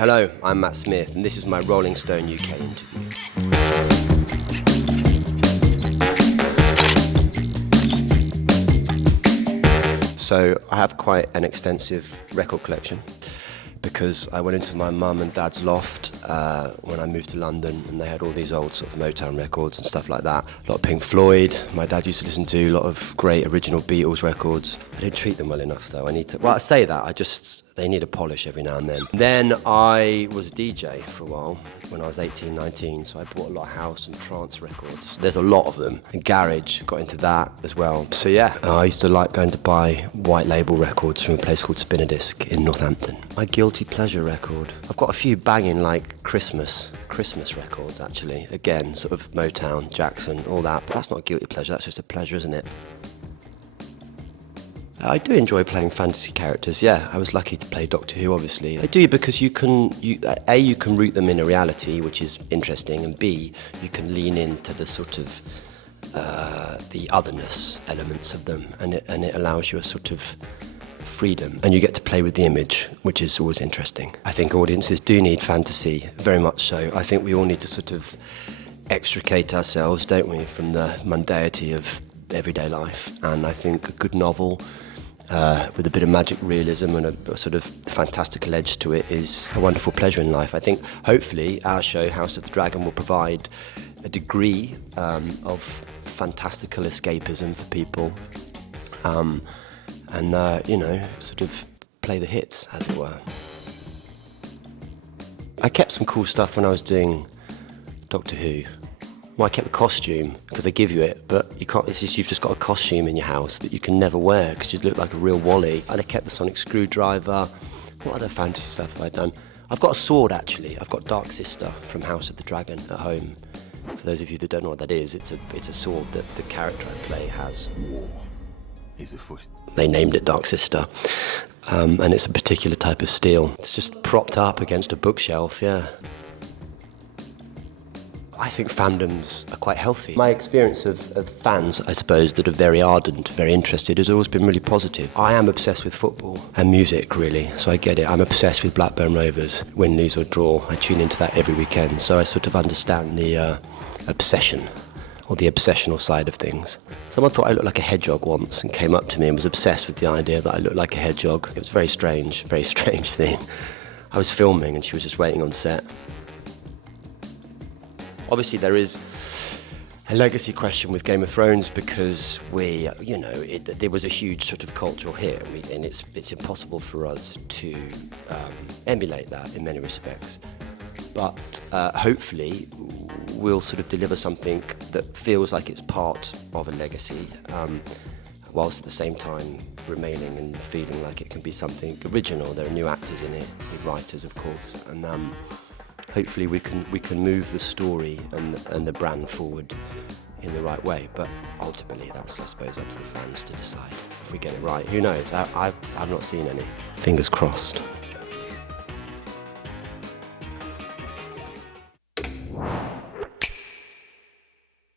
Hello, I'm Matt Smith, and this is my Rolling Stone UK interview. So I have quite an extensive record collection because I went into my mum and dad's loft when I moved to London, and they had all these old sort of Motown records and stuff like that. A lot of Pink Floyd. My dad used to listen to a lot of great original Beatles records. I didn't treat them well enough though. I say that, they need a polish every now and then. Then I was a DJ for a while when I was 18, 19, so I bought a lot of house and trance records. There's a lot of them. And garage, got into that as well. So yeah, I used to like going to buy white label records from a place called Spinadisc in Northampton. My guilty pleasure record. I've got a few banging like Christmas records actually. Again, sort of Motown, Jackson, all that. But that's not a guilty pleasure, that's just a pleasure, isn't it? I do enjoy playing fantasy characters, yeah. I was lucky to play Doctor Who, obviously. I do because you can root them in a reality, which is interesting, and B, you can lean into the sort of the otherness elements of them, and it allows you a sort of freedom, and you get to play with the image, which is always interesting. I think audiences do need fantasy, very much so. I think we all need to sort of extricate ourselves, don't we, from the mundanity of everyday life, and I think a good novel with a bit of magic realism and a sort of fantastical edge to it is a wonderful pleasure in life. I think hopefully our show House of the Dragon will provide a degree of fantastical escapism for people, and sort of play the hits, as it were. I kept some cool stuff when I was doing Doctor Who. Well, I kept a costume because they give you it, but you can't. You've just got a costume in your house that you can never wear because you look like a real Wally. And I kept the sonic screwdriver. What other fantasy stuff have I done? I've got a sword actually. I've got Dark Sister from House of the Dragon at home. For those of you that don't know what that is, it's a sword that the character I play has. They named it Dark Sister, and it's a particular type of steel. It's just propped up against a bookshelf, yeah. I think fandoms are quite healthy. My experience of fans, I suppose, that are very ardent, very interested, has always been really positive. I am obsessed with football and music, really, so I get it. I'm obsessed with Blackburn Rovers, win, lose or draw. I tune into that every weekend, so I sort of understand the obsession, or the obsessional side of things. Someone thought I looked like a hedgehog once and came up to me and was obsessed with the idea that I looked like a hedgehog. It was a very strange thing. I was filming and she was just waiting on set. Obviously, there is a legacy question with Game of Thrones because there was a huge sort of cultural hit, and it's impossible for us to emulate that in many respects. But hopefully, we'll sort of deliver something that feels like it's part of a legacy, whilst at the same time remaining and feeling like it can be something original. There are new actors in it, new writers, of course, and hopefully we can move the story and the brand forward in the right way. But ultimately, that's, I suppose, up to the fans to decide if we get it right. Who knows? I've not seen any. Fingers crossed.